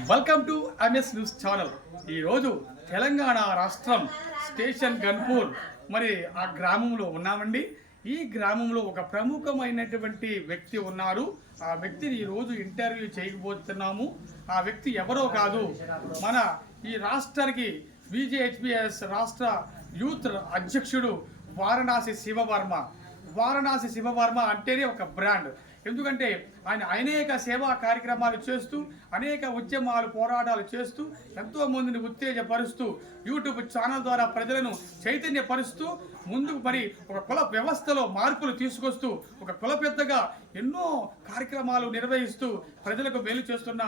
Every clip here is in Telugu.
Welcome to MS news channel ఈరోజు తెలంగాణ రాష్ట్రం స్టేషన్ గన్పూర్ మరి ఆ గ్రామంలో ఉన్నామండి. ఈ గ్రామంలో ఒక ప్రముఖమైనటువంటి వ్యక్తి ఉన్నారు. ఆ వ్యక్తిని ఈరోజు ఇంటర్వ్యూ చేయకపోతున్నాము ఆ వ్యక్తి ఎవరో కాదు. మన ఈ రాష్ట్రానికి బీజేహెచ్బిఎస్ రాష్ట్ర యూత్ అధ్యక్షుడు వారణాసి శివవర్మ. వారణాసి శివవర్మ అంటేనే ఒక బ్రాండ్. ఎందుకంటే ఆయన అనేక సేవా కార్యక్రమాలు చేస్తూ అనేక ఉద్యమాలు పోరాటాలు చేస్తూ ఎంతో మందిని ఉత్తేజపరుస్తూ యూట్యూబ్ ఛానల్ ద్వారా ప్రజలను చైతన్యపరుస్తూ ముందుకు మరి ఒక కుల వ్యవస్థలో మార్పులు తీసుకొస్తూ ఒక కుల పెద్దగా ఎన్నో కార్యక్రమాలు నిర్వహిస్తూ ప్రజలకు మేలు చేస్తున్న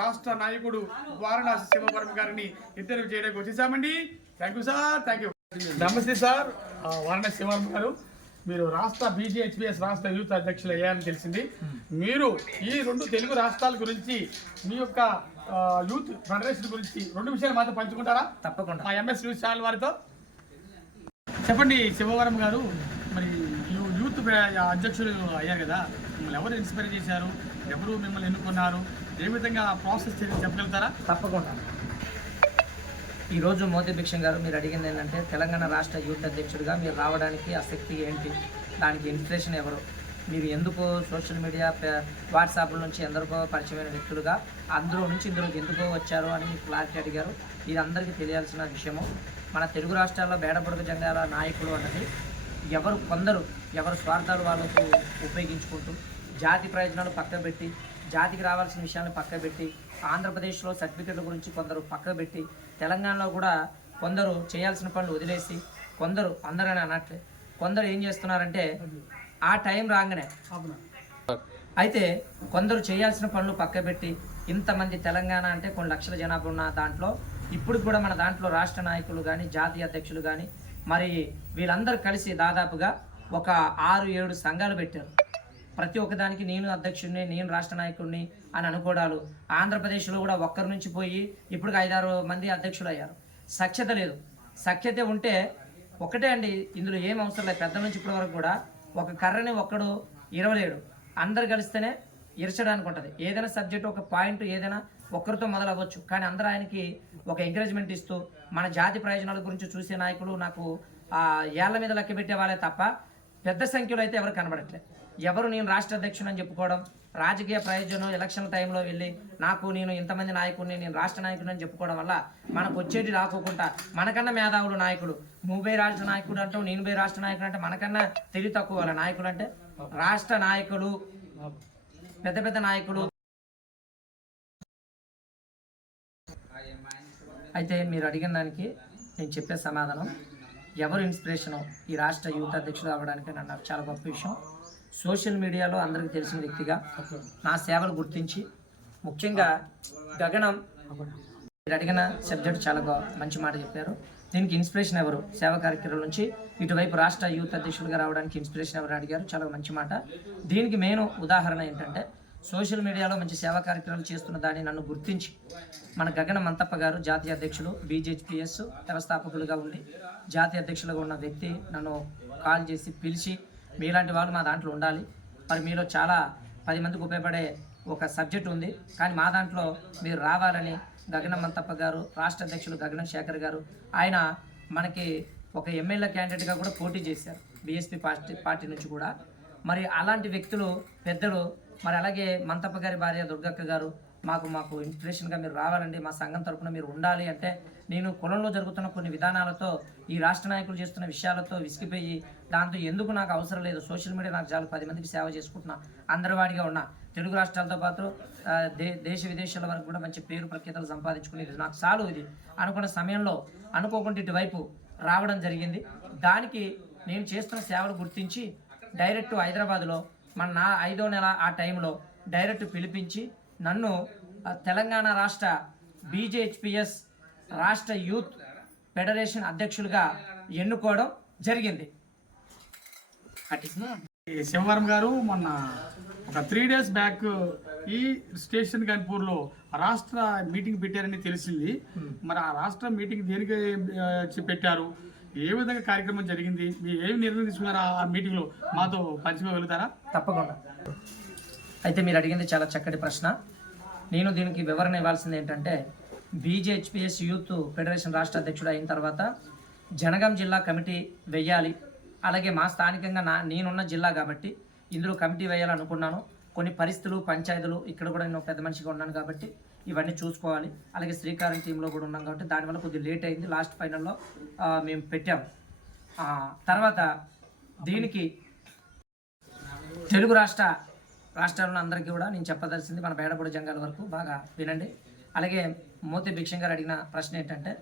రాష్ట్ర నాయకుడు వారణాసి శివవరం గారిని ఇంటర్వ్యూ చేయడానికి వచ్చేసామండి. Thank you sir thank you నమస్తే సార్ వారణాసి శివవరం గారు. మీరు రాష్ట్ర బీజేహెచ్పిఎస్ రాష్ట్ర యూత్ అధ్యక్షులు అయ్యారని తెలిసింది. మీరు ఈ రెండు తెలుగు రాష్ట్రాల గురించి మీ యొక్క ఆ, యూత్ ఫెడరేషన్ గురించి రెండు విషయాలు మాతో పంచుకుంటారా? తప్పకుండా. మా ఎంఎస్ న్యూస్ ఛానల్ వారితో. చెప్పండి శివవరం గారు మరి యూత్ అధ్యక్షులు అయ్యారు కదా మిమ్మల్ని ఎవరు ఇన్స్పైర్ చేశారు? ఎవరు మిమ్మల్ని ఎన్నుకున్నారు? ఏ విధంగా ప్రాసెస్ చేసి చెప్పగలుగుతారా? తప్పకుండా. ఈరోజు మోదీ భిక్షం గారు మీరు అడిగింది ఏంటంటే తెలంగాణ రాష్ట్ర యూత్ అధ్యక్షుడిగా మీరు రావడానికి ఆసక్తి ఏంటి? దానికి ఇన్స్పిరేషన్ ఎవరు? మీరు ఎందుకు సోషల్ మీడియా వాట్సాప్ నుంచి ఎందరికో పరిచయమైన వ్యక్తులుగా అందులో నుంచి ఇందులోకి ఎందుకో వచ్చారు అని మీకు క్లారిటీ అడిగారు. ఇది అందరికీ తెలియాల్సిన విషయము మన తెలుగు రాష్ట్రాల్లో బేడబుడగ జంగాల నాయకులు అన్నది ఎవరు కొందరు ఎవరు స్వార్థాలు వాళ్ళకు ఉపయోగించుకుంటూ జాతి ప్రయోజనాలు పక్కబెట్టి జాతికి రావాల్సిన విషయాలను పక్కబెట్టి ఆంధ్రప్రదేశ్లో సర్టిఫికెట్ల గురించి కొందరు పక్కబెట్టి తెలంగాణలో కూడా కొందరు చేయాల్సిన పనులు వదిలేసి కొందరు అందరని అనట్లే. కొందరు ఏం చేస్తున్నారంటే ఆ టైం రాగానే అయితే కొందరు చేయాల్సిన పనులు పక్కబెట్టి ఇంతమంది తెలంగాణ అంటే కొన్ని లక్షల జనాభా ఉన్న దాంట్లో ఇప్పుడు కూడా మన దాంట్లో రాష్ట్ర నాయకులు కానీ జాతీయ అధ్యక్షులు కానీ మరి వీళ్ళందరూ కలిసి దాదాపుగా ఒక ఆరు ఏడు సంఘాలు పెట్టారు. ప్రతి ఒక్కదానికి నేను అధ్యక్షుడిని నేను రాష్ట్ర నాయకుడిని అని అనుకోవడాలు ఆంధ్రప్రదేశ్లో కూడా ఒక్కరి నుంచి పోయి ఇప్పుడు ఐదారు మంది అధ్యక్షులు అయ్యారు సఖ్యత లేదు. సఖ్యత ఉంటే ఒకటే అండి ఇందులో ఏం అవసరం లేదు. పెద్ద నుంచి ఇప్పటి వరకు కూడా ఒక కర్రని ఒక్కడు ఇరవలేడు. అందరు కలిస్తేనే ఇరచడానికి ఉంటుంది. ఏదైనా సబ్జెక్ట్ ఒక పాయింట్ ఏదైనా ఒక్కరితో మొదలవ్వచ్చు. కానీ అందరూ ఆయనకి ఒక ఎంకరేజ్మెంట్ ఇస్తూ మన జాతి ప్రయోజనాల గురించి చూసే నాయకులు నాకు ఆ ఏళ్ళ మీద లెక్క పెట్టే వాళ్ళే తప్ప పెద్ద సంఖ్యలో అయితే ఎవరు కనబడట్లేదు ఎవరు నేను రాష్ట్ర అధ్యక్షుడు అని చెప్పుకోవడం రాజకీయ ప్రయోజనం ఎలక్షన్ టైంలో వెళ్ళి నాకు నేను ఇంతమంది నాయకుడిని నేను రాష్ట్ర నాయకుడిని అని చెప్పుకోవడం వల్ల మనకు వచ్చేటి రాకోకుండా మనకన్నా మేధావులు నాయకుడు నువ్వే రాష్ట్ర నాయకుడు అంటావు నేను పోయి రాష్ట్ర నాయకుడు అంటే మనకన్నా తెలివి తక్కువ వాళ్ళ నాయకుడు అంటే? రాష్ట్ర నాయకులు పెద్ద పెద్ద నాయకులు. అయితే మీరు అడిగిన దానికి నేను చెప్పే సమాధానం ఎవరు ఇన్స్పిరేషను ఈ రాష్ట్ర యూత్ అధ్యక్షుడు అవ్వడానికి నన్ను నాకు చాలా గొప్ప విషయం. సోషల్ మీడియాలో అందరికీ తెలిసిన వ్యక్తిగా నా సేవలు గుర్తించి ముఖ్యంగా గగనం మీరు అడిగిన సబ్జెక్ట్ చాలా మంచి మాట చెప్పారు. దీనికి ఇన్స్పిరేషన్ ఎవరు? సేవా కార్యక్రమం నుంచి ఇటువైపు రాష్ట్ర యూత్ అధ్యక్షులుగా రావడానికి ఇన్స్పిరేషన్ ఎవరు అడిగారు? చాలా మంచి మాట. దీనికి మెయిన్ ఉదాహరణ ఏంటంటే సోషల్ మీడియాలో మంచి సేవా కార్యక్రమాలు చేస్తున్న దాన్ని నన్ను గుర్తించి మన గగన మంతప్ప గారు జాతీయ అధ్యక్షులు బీజేపీఎస్ వ్యవస్థాపకులుగా ఉండి జాతీయ అధ్యక్షులుగా ఉన్న వ్యక్తి నన్ను కాల్ చేసి పిలిచి మీలాంటి వాళ్ళు మా దాంట్లో ఉండాలి. మరి మీలో చాలా పది మందికి ఉపయోగపడే ఒక సబ్జెక్ట్ ఉంది. కానీ మా దాంట్లో మీరు రావాలని గగనం మంతప్ప గారు రాష్ట్ర అధ్యక్షులు గగనం శేఖర్ గారు ఆయన మనకి ఒక ఎమ్మెల్యే క్యాండిడేట్గా కూడా పోటీ చేశారు. బీఎస్పీ పార్టీ పార్టీ నుంచి కూడా. మరి అలాంటి వ్యక్తులు పెద్దలు మరి అలాగే మంతప్ప గారి భార్య దుర్గక్క గారు మాకు మాకు ఇన్స్పిరేషన్గా మీరు రావాలండి. మా సంఘం తరపున మీరు ఉండాలి అంటే నేను కులంలో జరుగుతున్న కొన్ని విధానాలతో ఈ రాష్ట్ర నాయకులు చేస్తున్న విషయాలతో విసిగిపోయి దాంతో ఎందుకు నాకు అవసరం లేదు? సోషల్ మీడియా నాకు చాలా. పది మందికి సేవ చేసుకుంటున్నా. అందరివాడిగా ఉన్నా. తెలుగు రాష్ట్రాలతో పాటు దే దేశ విదేశాల వరకు కూడా మంచి పేరు ప్రఖ్యాతలు సంపాదించుకునేది నాకు చాలు ఇది. అనుకున్న సమయంలో అనుకోకుండా ఇటువైపు రావడం జరిగింది. దానికి నేను చేస్తున్న సేవలు గుర్తించి డైరెక్ట్ హైదరాబాద్లో మన నా ఐదో నెల ఆ టైంలో డైరెక్ట్ పిలిపించి నన్ను ఆ, తెలంగాణ రాష్ట్ర బీజేహెచ్పిఎస్ రాష్ట్ర యూత్ ఫెడరేషన్ అధ్యక్షులుగా ఎన్నుకోవడం జరిగింది. శివవరం గారు మొన్న ఒక త్రీ డేస్ బ్యాక్ ఈ స్టేషన్ గన్పూర్లో రాష్ట్ర మీటింగ్ పెట్టారని తెలిసింది. మరి ఆ రాష్ట్ర మీటింగ్ దేనికి పెట్టారు? ఏ విధంగా కార్యక్రమం జరిగింది? మీరు ఏమి నిర్ణయం తీసుకున్నారు ఆ మీటింగ్లో? మాతో పంచుకోగలుగుతారా తప్పకుండా. అయితే మీరు అడిగింది చాలా చక్కటి ప్రశ్న. నేను దీనికి వివరణ ఇవ్వాల్సింది ఏంటంటే బీజేహెచ్పిఎస్ యూత్ ఫెడరేషన్ రాష్ట్ర అధ్యక్షుడు అయిన తర్వాత జనగాం జిల్లా కమిటీ వెయ్యాలి అలాగే మా స్థానికంగా నా నేనున్న జిల్లా కాబట్టి ఇందులో కమిటీ వేయాలనుకున్నాను. కొన్ని పరిస్థితులు పంచాయతీలు ఇక్కడ కూడా నేను పెద్ద మనిషిగా ఉన్నాను కాబట్టి ఇవన్నీ చూసుకోవాలి. అలాగే శ్రీకారం టీంలో కూడా ఉన్నాం కాబట్టి దానివల్ల కొద్దిగా లేట్ అయింది. లాస్ట్ ఫైనల్లో మేము పెట్టాం. తర్వాత దీనికి తెలుగు రాష్ట్ర రాష్ట్రంలో అందరికీ కూడా నేను చెప్పదలసింది మన బేడపూడి జంగాల వరకు బాగా వినండి. అలాగే మోతి భిక్షం గారు అడిగిన ప్రశ్న ఏంటంటే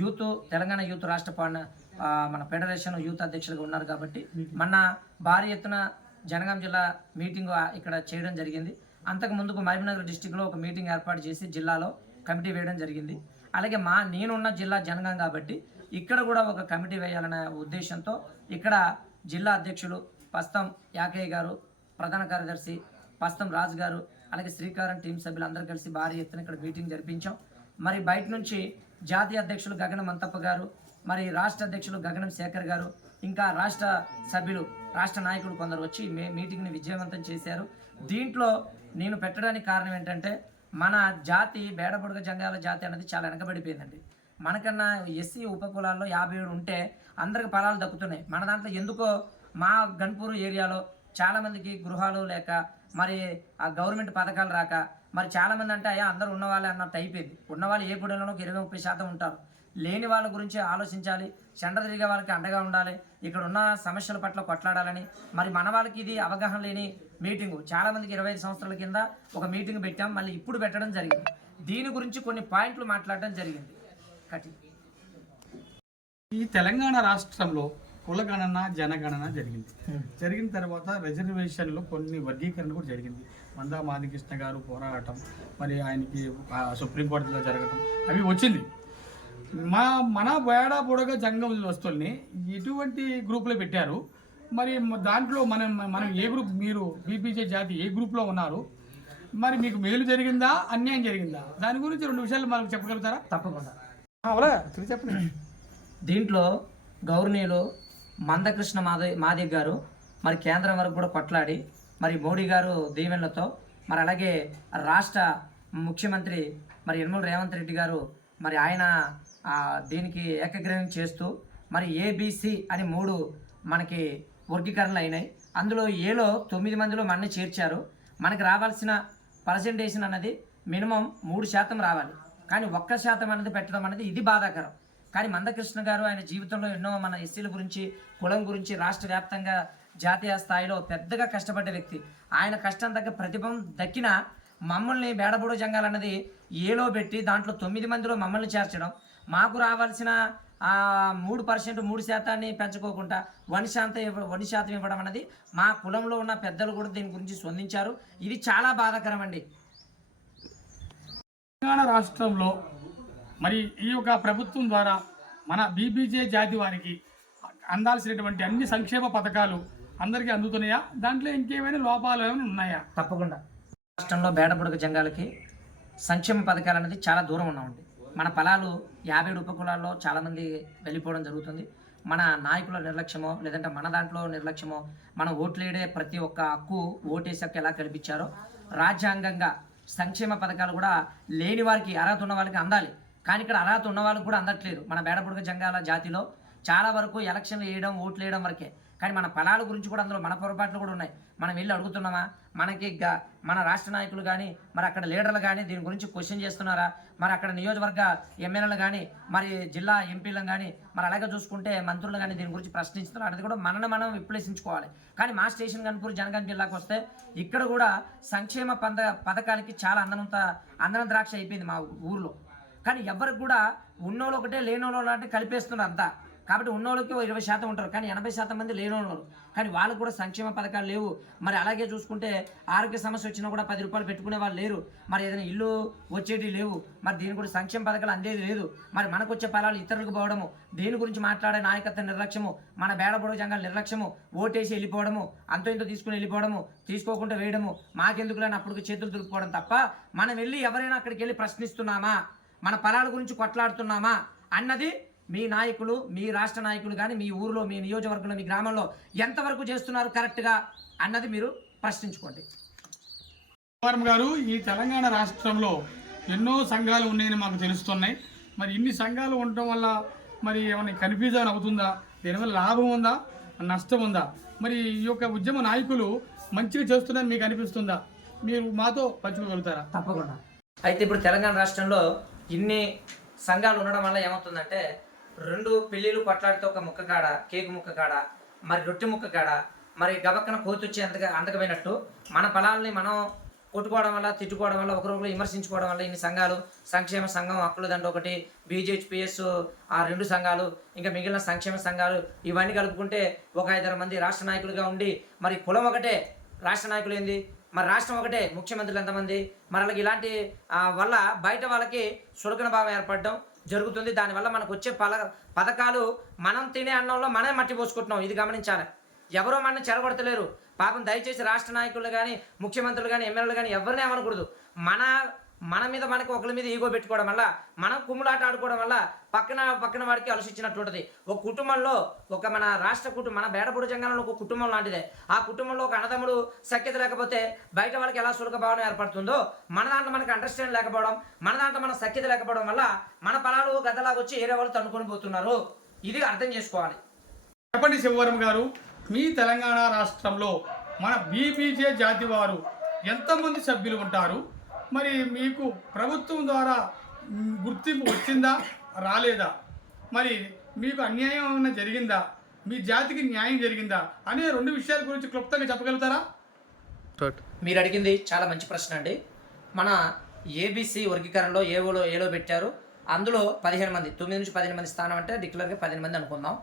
యూత్ తెలంగాణ యూత్ రాష్ట్ర పాలన మన ఫెడరేషన్ యూత్ అధ్యక్షులుగా ఉన్నారు కాబట్టి మన భారీ ఎత్తున జనగాం జిల్లా మీటింగ్ ఇక్కడ చేయడం జరిగింది. అంతకు ముందుకు మహబూబ్నగర్ డిస్టిక్లో ఒక మీటింగ్ ఏర్పాటు చేసి జిల్లాలో కమిటీ వేయడం జరిగింది. అలాగే మా నేనున్న జిల్లా జనగాం కాబట్టి ఇక్కడ కూడా ఒక కమిటీ వేయాలనే ఉద్దేశంతో ఇక్కడ జిల్లా అధ్యక్షులు ప్రస్తుతం యాకయ్య గారు ప్రధాన కార్యదర్శి ప్రస్తుతం రాజు గారు అలాగే శ్రీకారం టీం సభ్యులందరూ కలిసి భారీ ఎత్తున ఇక్కడ మీటింగ్ జరిపించాం. మరి బయట నుంచి జాతీయ అధ్యక్షులు గగనం మంతప్ప గారు మరి రాష్ట్ర అధ్యక్షులు గగనం శేఖర్ గారు ఇంకా రాష్ట్ర సభ్యులు రాష్ట్ర నాయకులు కొందరు వచ్చి మే మీటింగ్ని విజయవంతం చేశారు. దీంట్లో నేను పెట్టడానికి కారణం ఏంటంటే మన జాతి బేడబుడగ జంగాల జాతి అనేది చాలా వెనకబడిపోయిందండి. మనకన్నా ఎస్సీ ఉపకులాల్లో యాభై ఏడు ఉంటే అందరికి ఫలాలు దక్కుతున్నాయి. మన దాంట్లో ఎందుకో మా గన్పూర్ ఏరియాలో చాలామందికి గృహాలు లేక మరి ఆ గవర్నమెంట్ పథకాలు రాక మరి చాలామంది అంటే అయ్యా అందరూ ఉన్నవాళ్ళే అన్నట్టు అయిపోయింది. ఉన్నవాళ్ళు ఏ గుడిలోనో ఒక ఇరవై ముప్పై శాతం ఉంటారు. లేని వాళ్ళ గురించి ఆలోచించాలి. చెండ తిరిగే వాళ్ళకి అండగా ఉండాలి. ఇక్కడ ఉన్న సమస్యల పట్ల కొట్లాడాలని. మరి మన వాళ్ళకి ఇది అవగాహన లేని మీటింగు. చాలామందికి ఇరవై ఐదు సంవత్సరాల కింద ఒక మీటింగ్ పెట్టాం. మళ్ళీ ఇప్పుడు పెట్టడం జరిగింది. దీని గురించి కొన్ని పాయింట్లు మాట్లాడడం జరిగింది. కటి. ఈ తెలంగాణ రాష్ట్రంలో కులగణన జనగణన జరిగింది. జరిగిన తర్వాత రిజర్వేషన్లో కొన్ని వర్గీకరణ కూడా జరిగింది. మందా మాదికృష్ణ గారు పోరాటం మరి ఆయనకి సుప్రీంకోర్టులో జరగటం అవి వచ్చింది. మా మన బేడ బుడగ జంగం వస్తువుల్ని ఎటువంటి గ్రూప్లో పెట్టారు. మరి దాంట్లో మనం మనం ఏ గ్రూప్ మీరు బీపీజే జాతి ఏ గ్రూప్లో ఉన్నారు? మరి మీకు మేలు జరిగిందా అన్యాయం జరిగిందా? దాని గురించి రెండు విషయాలు మనకు చెప్పగలుగుతారా? తప్పకుండా. చెప్పండి. దీంట్లో గౌరవనీయులు మందకృష్ణ మాధవ్ మాదిక్ గారు మరి కేంద్రం వరకు కూడా కొట్లాడి మరి మోడీ గారు దీవెనలతో మరి అలాగే రాష్ట్ర ముఖ్యమంత్రి మరి యనమల రేవంత్ రెడ్డి గారు మరి ఆయన దీనికి ఏకగ్రహం చేస్తూ మరి ఏబిసి అని మూడు మనకి వర్గీకరణలు అయినాయి. అందులో ఏలో తొమ్మిది మందిలో మన చేర్చారు. మనకి రావాల్సిన పర్సంటేషన్ అన్నది మినిమం మూడు శాతం రావాలి. కానీ ఒక్క శాతం అనేది పెట్టడం అనేది ఇది బాధాకరం. కానీ మందకృష్ణ గారు ఆయన జీవితంలో ఎన్నో మన ఎస్సీల గురించి కులం గురించి రాష్ట్ర వ్యాప్తంగా జాతీయ స్థాయిలో పెద్దగా కష్టపడ్డ వ్యక్తి. ఆయన కష్టం తగ్గ ప్రతిభం దక్కిన మమ్మల్ని బేడబూడ జంగాలన్నది ఏలో పెట్టి దాంట్లో తొమ్మిది మందిలో మమ్మల్ని చేర్చడం మాకు రావాల్సిన ఆ మూడు పర్సెంట్ మూడు శాతాన్ని పెంచుకోకుండా వన్ శాతం ఇవ్వ వన్ శాతం ఇవ్వడం అనేది మా కులంలో ఉన్న పెద్దలు కూడా దీని గురించి స్పందించారు. ఇది చాలా బాధాకరం అండి తెలంగాణ రాష్ట్రంలో మరి ఈ యొక్క ప్రభుత్వం ద్వారా మన బీబీజే జాతి వారికి అందాల్సినటువంటి అన్ని సంక్షేమ పథకాలు అందరికీ అందుతున్నాయా? దాంట్లో ఇంకేమైనా లోపాలు ఏమైనా ఉన్నాయా? తప్పకుండా. రాష్ట్రంలో బేడబుడక జంగాలకి సంక్షేమ పథకాలు అనేది చాలా దూరం ఉన్నామండి. మన పొలాలు యాభై ఉపకులాల్లో చాలామంది వెళ్ళిపోవడం జరుగుతుంది. మన నాయకుల నిర్లక్ష్యమో లేదంటే మన దాంట్లో నిర్లక్ష్యమో మన ఓట్లేడే ప్రతి ఒక్క హక్కు ఓటేసాక ఎలా కల్పించారో రాజ్యాంగంగా సంక్షేమ పథకాలు కూడా లేని వారికి అర్హత ఉన్న వాళ్ళకి అందాలి. కానీ ఇక్కడ అర్హత ఉన్న వాళ్ళకు కూడా అందట్లేదు. మన బేడపుడుగ జంగాల జాతిలో చాలా వరకు ఎలక్షన్లు వేయడం ఓట్లు వేయడం వరకే. కానీ మన ఫలాల గురించి కూడా అందులో మన పొరపాట్లు కూడా ఉన్నాయి. మనం వెళ్ళి అడుగుతున్నామా? మనకి మన రాష్ట్ర నాయకులు కానీ మరి అక్కడ లీడర్లు కానీ దీని గురించి క్వశ్చన్ చేస్తున్నారా? మరి అక్కడ నియోజకవర్గ ఎమ్మెల్యేలు కానీ మరి జిల్లా ఎంపీలను కానీ మరి అలాగే చూసుకుంటే మంత్రులు కానీ దీని గురించి ప్రశ్నిస్తున్నారు. అనేది కూడా మనల్ని మనం విప్లసించుకోవాలి కానీ మా స్టేషన్ కనుపూర్ జనగాం జిల్లాకు వస్తే ఇక్కడ కూడా సంక్షేమ పంద పథకాలకి చాలా అందనంత అందన ద్రాక్ష అయిపోయింది మా ఊర్లో. కానీ ఎవరికి కూడా ఉన్నోళ్ళు ఒకటే లేనోళ్ళు అంటే కలిపేస్తున్నారు అంతా. కాబట్టి ఉన్నోళ్ళకి ఓ ఇరవై శాతం ఉంటారు. కానీ ఎనభై శాతం మంది లేనోళ్ళు. కానీ వాళ్ళకు కూడా సంక్షేమ పథకాలు లేవు. మరి అలాగే చూసుకుంటే ఆరోగ్య సమస్య వచ్చినా కూడా పది రూపాయలు పెట్టుకునే వాళ్ళు లేరు. మరి ఏదైనా ఇల్లు వచ్చేటివి లేవు. మరి దీని కూడా సంక్షేమ పథకాలు అందేది లేదు. మరి మనకు వచ్చే ఫలాలు ఇతరులకు పోవడము దేని గురించి మాట్లాడే నాయకత్వ నిర్లక్ష్యము మన బేడబొడవ జంగాల నిర్లక్ష్యము ఓటేసి వెళ్ళిపోవడము అంతో ఇంతో తీసుకుని వెళ్ళిపోవడము తీసుకోకుండా వేయడము మాకెందుకులని అప్పుడు చేతులు దులుపుకోవడం తప్ప మనం వెళ్ళి ఎవరైనా అక్కడికి వెళ్ళి ప్రశ్నిస్తున్నామా? మన ఫలాల గురించి కొట్లాడుతున్నామా అన్నది మీ నాయకులు మీ రాష్ట్ర నాయకులు కానీ మీ ఊరిలో మీ నియోజకవర్గంలో మీ గ్రామంలో ఎంతవరకు చేస్తున్నారు కరెక్ట్గా అన్నది మీరు ప్రశ్నించుకోండి. గారు ఈ తెలంగాణ రాష్ట్రంలో ఎన్నో సంఘాలు ఉన్నాయని మాకు తెలుస్తున్నాయి. మరి ఇన్ని సంఘాలు ఉండటం వల్ల మరి ఏమైనా కన్ఫ్యూజన్ అవుతుందా? దీనివల్ల లాభం ఉందా? నష్టం ఉందా? మరి ఈ యొక్క ఉద్యమ నాయకులు మంచిగా చేస్తున్నారని మీకు అనిపిస్తుందా? మీరు మాతో పంచుకోగలుగుతారా? తప్పకుండా. అయితే ఇప్పుడు తెలంగాణ రాష్ట్రంలో ఇన్ని సంఘాలు ఉండడం వల్ల ఏమవుతుందంటే రెండు పెళ్ళిళ్ళు కొట్లాడితే ఒక ముక్క కాడ కేకు ముక్క కాడ మరి రొట్టె ముక్క కాడ మరి గబక్కన కోతొచ్చి అంతగా అందకపోయినట్టు మన పొలాల్ని మనం కొట్టుకోవడం వల్ల తిట్టుకోవడం వల్ల ఒకరొకరు విమర్శించుకోవడం వల్ల ఇన్ని సంఘాలు సంక్షేమ సంఘం హక్కుల దండ ఒకటి బీజేపీఎస్ ఆ రెండు సంఘాలు ఇంకా మిగిలిన సంక్షేమ సంఘాలు ఇవన్నీ కలుపుకుంటే ఒక ఐదారు మంది రాష్ట్ర నాయకులుగా ఉండి మరి కులం ఒకటే రాష్ట్ర నాయకులు ఏంది? మరి రాష్ట్రం ఒకటే ముఖ్యమంత్రులు ఎంతమంది? మరి ఇలాంటి వల్ల బయట వాళ్ళకి చులకన భావం ఏర్పడడం జరుగుతుంది. దానివల్ల మనకు వచ్చే పల పథకాలు మనం తినే అన్నంలో మనమే మట్టి పోసుకుంటున్నాం. ఇది గమనించాలి. ఎవరో మనని చెరగొడతలేరు. పాపం దయచేసి రాష్ట్ర నాయకులు కానీ ముఖ్యమంత్రులు కానీ ఎమ్మెల్యేలు కానీ ఎవరిని ఏమనకూడదు. మన మన మీద మనకి ఒకరి మీద ఈగో పెట్టుకోవడం వల్ల మనం కుమ్ములాట ఆడుకోవడం వల్ల పక్కన పక్కన వాడికి అలసిచ్చినట్టు ఉంటుంది ఒక కుటుంబంలో ఒక మన రాష్ట్ర కుటుంబం మన బేడపూడి జంగంలో ఒక కుటుంబం లాంటిదే. ఆ కుటుంబంలో ఒక అన్నదమ్ముడు సఖ్యత లేకపోతే బయట వాళ్ళకి ఎలా సులభ భావన ఏర్పడుతుందో మన దాంట్లో మనకి అండర్స్టాండ్ లేకపోవడం మన దాంట్లో మన సఖ్యత లేకపోవడం వల్ల మన పొలాలు గదలాగా వచ్చి ఏరే వాళ్ళు తన్నుకొని పోతున్నారు. ఇది అర్థం చేసుకోవాలి. చెప్పండి శివవరం గారు మీ తెలంగాణ రాష్ట్రంలో మన బీబీజే జాతి వారు ఎంతమంది సభ్యులు ఉంటారు? మరి మీకు ప్రభుత్వం ద్వారా గుర్తింపు వచ్చిందా? రాలేదా? మరి మీకు అన్యాయం ఏమైనా జరిగిందా? మీ జాతికి న్యాయం జరిగిందా? అనే రెండు విషయాల గురించి క్లుప్తంగా చెప్పగలుగుతారా? మీరు అడిగింది చాలా మంచి ప్రశ్న అండి. మన ఏబీసీ వర్గీకరణలో ఏవోలో ఏలో పెట్టారు. అందులో పదిహేను మంది తొమ్మిది నుంచి పదిహేను మంది స్థానం అంటే డిక్లేర్గా పదిహేను మంది అనుకుందాం.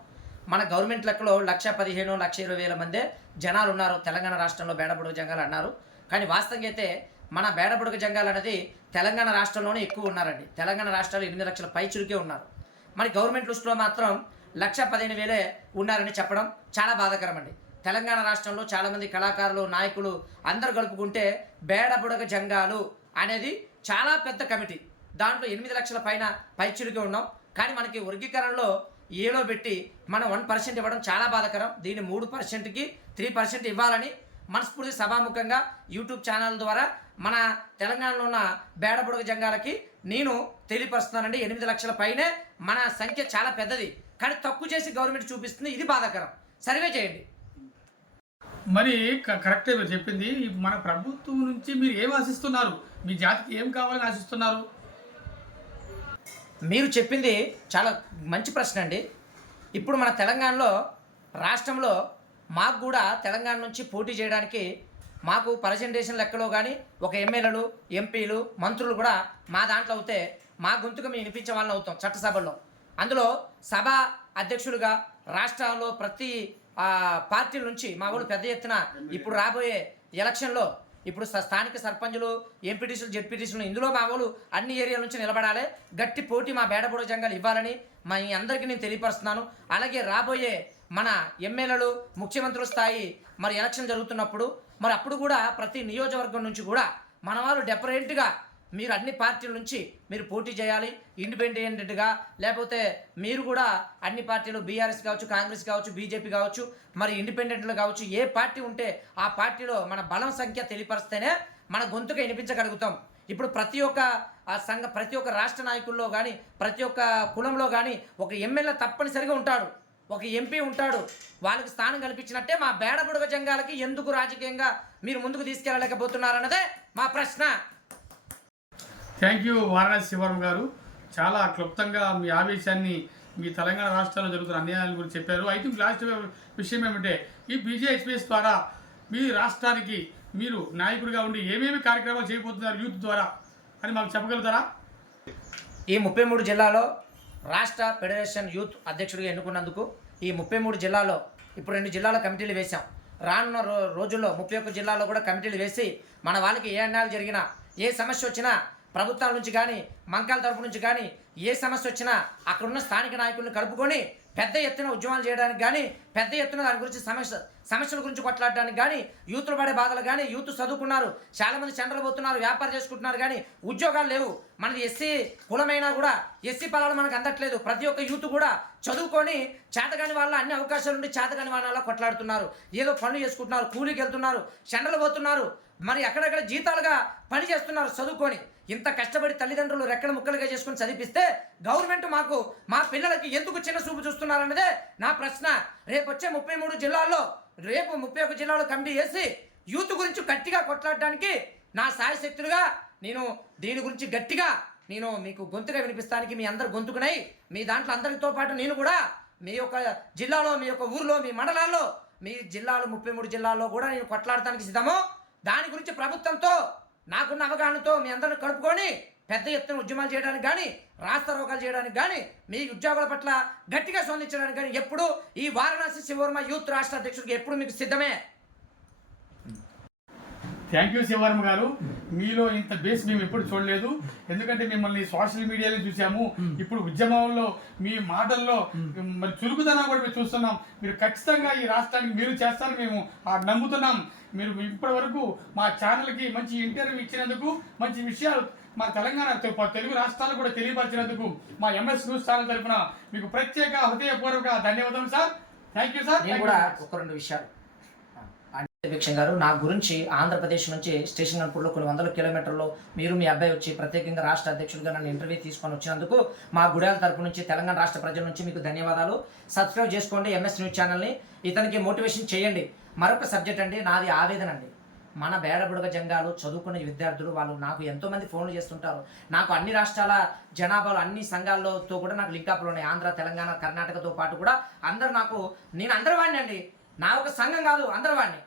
మన గవర్నమెంట్ లెక్కలో లక్ష పదిహేను లక్ష ఇరవై వేల మందే జనాలు ఉన్నారు. తెలంగాణ రాష్ట్రంలో బేడబుడుగు జంగాలు అన్నారు. కానీ వాస్తవంగా అయితే మన బేడబుడక జంగాలు అనేది తెలంగాణ రాష్ట్రంలోనే ఎక్కువ ఉన్నారండి. తెలంగాణ రాష్ట్రాలు ఎనిమిది లక్షల పై చురుకే ఉన్నారు. మరి గవర్నమెంట్ లిస్టులో మాత్రం లక్ష పదిహేను వేలే ఉన్నారని చెప్పడం చాలా బాధాకరం అండి తెలంగాణ రాష్ట్రంలో చాలామంది కళాకారులు నాయకులు అందరు కలుపుకుంటే బేడబుడగ జంగాలు అనేది చాలా పెద్ద కమిటీ. దాంట్లో ఎనిమిది లక్షల పైన పైచురుగా ఉన్నాం. కానీ మనకి వర్గీకరణలో ఏలో పెట్టి మనం వన్ పర్సెంట్ ఇవ్వడం చాలా బాధాకరం. దీన్ని మూడు పర్సెంట్కి త్రీ పర్సెంట్ ఇవ్వాలని మనస్ఫూర్తి సభాముఖంగా యూట్యూబ్ ఛానల్ ద్వారా మన తెలంగాణలో ఉన్న బేడబుడగ జంగాలకి నేను తెలియపరుస్తున్నానండి. ఎనిమిది లక్షల పైనే మన సంఖ్య చాలా పెద్దది. కానీ తక్కువ చేసి గవర్నమెంట్ చూపిస్తుంది. ఇది బాధాకరం. సర్వే చేయండి. మరి కరెక్టే మీరు చెప్పింది. మన ప్రభుత్వం నుంచి మీరు ఏం ఆశిస్తున్నారు? మీ జాతికి ఏం కావాలని ఆశిస్తున్నారు? మీరు చెప్పింది చాలా మంచి ప్రశ్న అండి. ఇప్పుడు మన తెలంగాణలో రాష్ట్రంలో మాకు కూడా తెలంగాణ నుంచి పోటీ చేయడానికి మాకు పర్సెంటేషన్ లెక్కలో కానీ ఒక ఎమ్మెల్యేలు ఎంపీలు మంత్రులు కూడా మా దాంట్లో అవుతే మా గొంతుకు మేము వినిపించే వాళ్ళని అవుతాం చట్టసభల్లో అందులో సభ అధ్యక్షులుగా రాష్ట్రాల్లో ప్రతి పార్టీల నుంచి మా వాళ్ళు పెద్ద ఎత్తున ఇప్పుడు రాబోయే ఎలక్షన్లో ఇప్పుడు స్థానిక సర్పంచులు ఎంపీటీసీలు జెడ్పీటీసీలు ఇందులో మా వాళ్ళు అన్ని ఏరియాల నుంచి నిలబడాలి. గట్టి పోటీ మా బేడపూడ జంగాలు ఇవ్వాలని మా ఈ అందరికీ నేను తెలియపరుస్తున్నాను. అలాగే రాబోయే మన ఎమ్మెల్యేలు ముఖ్యమంత్రుల స్థాయి మరి ఎలక్షన్ జరుగుతున్నప్పుడు మరి అప్పుడు కూడా ప్రతి నియోజకవర్గం నుంచి కూడా మన వాళ్ళు డెఫరెంట్గా మీరు అన్ని పార్టీల నుంచి మీరు పోటీ చేయాలి ఇండిపెండెంట్గా లేకపోతే మీరు కూడా అన్ని పార్టీలు బీఆర్ఎస్ కావచ్చు కాంగ్రెస్ కావచ్చు బీజేపీ కావచ్చు మరి ఇండిపెండెంట్లు కావచ్చు ఏ పార్టీ ఉంటే ఆ పార్టీలో మన బలం సంఖ్య తెలియపరిస్తేనే మన గొంతుగా వినిపించగలుగుతాం. ఇప్పుడు ప్రతి ఒక్క ఆ సంఘ ప్రతి ఒక్క రాష్ట్ర నాయకుల్లో కానీ ప్రతి ఒక్క కులంలో కానీ ఒక ఎమ్మెల్యే తప్పనిసరిగా ఉంటాడు. ఒక ఎంపీ ఉంటాడు. వాళ్ళకి స్థానం కల్పించినట్టే మా బేడబుడగ జంగాలకి ఎందుకు రాజకీయంగా మీరు ముందుకు తీసుకెళ్ళలేకపోతున్నారన్నదే మా ప్రశ్న. థ్యాంక్ యూ వారణాసి శివరం గారు. చాలా క్లుప్తంగా మీ ఆవేశాన్ని మీ తెలంగాణ రాష్ట్రంలో జరుగుతున్న అన్యాయాల గురించి చెప్పారు. అయితే లాస్ట్ విషయం ఏమంటే ఈ బీజేఎస్పీఎస్ ద్వారా మీ రాష్ట్రానికి మీరు నాయకుడిగా ఉండి ఏమేమి కార్యక్రమాలు చేయబోతున్నారు యూత్ ద్వారా అని మాకు చెప్పగలుగుతారా? ఈ ముప్పై మూడు జిల్లాలో రాష్ట్ర ఫెడరేషన్ యూత్ అధ్యక్షుడిగా ఎన్నుకున్నందుకు ఈ ముప్పై మూడు జిల్లాలో ఇప్పుడు రెండు జిల్లాల కమిటీలు వేశాం. రానున్న రో రోజుల్లో ముప్పై ఒక్క జిల్లాలో కూడా కమిటీలు వేసి మన వాళ్ళకి ఏ అన్యాయాలు జరిగినా ఏ సమస్య వచ్చినా ప్రభుత్వాల నుంచి కానీ మంకాల తరపు నుంచి కానీ ఏ సమస్య వచ్చినా అక్కడున్న స్థానిక నాయకులను కలుపుకొని పెద్ద ఎత్తున ఉద్యమాలు చేయడానికి కానీ పెద్ద ఎత్తున దాని గురించి సమస్య సమస్యల గురించి కొట్లాడడానికి కానీ యూత్లు పడే బాధలు కానీ యూత్ చదువుకున్నారు చాలామంది సెంటర్లు పోతున్నారు వ్యాపారం చేసుకుంటున్నారు కానీ ఉద్యోగాలు లేవు. మనది ఎస్సీ కులమైనా కూడా ఎస్సీ పొలాలు మనకు అందట్లేదు. ప్రతి ఒక్క యూత్ కూడా చదువుకొని చేతగాని వాళ్ళ అన్ని అవకాశాలు ఉండి చేతగాని వాళ్ళ కొట్లాడుతున్నారు. ఏదో పనులు చేసుకుంటున్నారు కూలీకి వెళ్తున్నారు సెంటర్లు పోతున్నారు. మరి అక్కడక్కడ జీతాలుగా పని చేస్తున్నారు చదువుకొని. ఇంత కష్టపడి తల్లిదండ్రులు రెక్కల ముక్కలుగా చేసుకుని చదివిస్తే గవర్నమెంట్ మాకు మా పిల్లలకి ఎందుకు చిన్న చూపు చూస్తున్నారన్నదే నా ప్రశ్న. రేపు వచ్చే ముప్పై మూడు జిల్లాల్లో రేపు ముప్పై ఒక జిల్లాలో కమిటీ చేసి యూత్ గురించి గట్టిగా కొట్లాడడానికి నా సాయశక్తులుగా నేను దీని గురించి గట్టిగా నేను మీకు గొంతుగా వినిపిస్తానికి మీ అందరు గొంతుకునై మీ దాంట్లో అందరితో పాటు నేను కూడా మీ యొక్క జిల్లాలో మీ యొక్క ఊర్లో మీ మండలాల్లో మీ జిల్లాలో ముప్పై మూడు జిల్లాల్లో కూడా నేను కొట్లాడటానికి సిద్ధము. దాని గురించి ప్రభుత్వంతో నాకున్న అవగాహనతో మీ అందరిని కలుపుకొని పెద్ద ఎత్తున ఉద్యమాలు చేయడానికి కానీ రాస్తా రోగాలు చేయడానికి కానీ మీ ఉద్యోగాల పట్ల గట్టిగా స్పందించడానికి కానీ ఎప్పుడు ఈ వారణాసి శివవర్మ యూత్ రాష్ట్ర అధ్యక్షుడికి ఎప్పుడు మీకు సిద్ధమే? థ్యాంక్ యూ శివవర్మ గారు. మీలో ఇంత బేస్ మేము ఎప్పుడు చూడలేదు. ఎందుకంటే మిమ్మల్ని సోషల్ మీడియాలో చూసాము. ఇప్పుడు ఉద్యమంలో మీ మాటల్లో మరి చురుకుదనం కూడా మేము చూస్తున్నాం. మీరు ఖచ్చితంగా ఈ రాష్ట్రానికి మీరు చేస్తారని మేము ఆ నమ్ముతున్నాం. మీరు ఇప్పటి వరకు మా ఛానల్కి మంచి ఇంటర్వ్యూ ఇచ్చినందుకు మంచి విషయాలు మా తెలంగాణ తెలుగు రాష్ట్రాలు కూడా తెలియపరిచినందుకు మా ఎంఎస్ న్యూస్ ఛానల్ తరఫున మీకు ప్రత్యేక హృదయపూర్వక ధన్యవాదాలు సార్. థ్యాంక్ యూ సార్ నేను కూడా ఒక రెండు విషయాలు. అధ్యక్షం గారు నా గురించి ఆంధ్రప్రదేశ్ నుంచి స్టేషన్ గన్పూర్లో కొన్ని వందల కిలోమీటర్లో మీరు మీ అబ్బాయి వచ్చి ప్రత్యేకంగా రాష్ట్ర అధ్యక్షుడిగా నన్ను ఇంటర్వ్యూ తీసుకొని వచ్చినందుకు మా గుడాల తరపు నుంచి తెలంగాణ రాష్ట్ర ప్రజల నుంచి మీకు ధన్యవాదాలు. సబ్స్క్రైబ్ చేసుకోండి ఎంఎస్ న్యూస్ ఛానల్ని. ఇతనికి మోటివేషన్ చేయండి. మరొక సబ్జెక్ట్ అండి నాది ఆవేదన అండి. మన బేడబుడగ జంగాలు చదువుకునే విద్యార్థులు వాళ్ళు నాకు ఎంతోమంది ఫోన్లు చేస్తుంటారు. నాకు అన్ని రాష్ట్రాల జనాభాలు అన్ని సంఘాలతో కూడా నాకు లింకప్లు ఉన్నాయి. ఆంధ్ర తెలంగాణ కర్ణాటకతో పాటు కూడా అందరు నాకు నేను అందరి వాడిని అండి. నా ఒక సంఘం కాదు అందరి వాడిని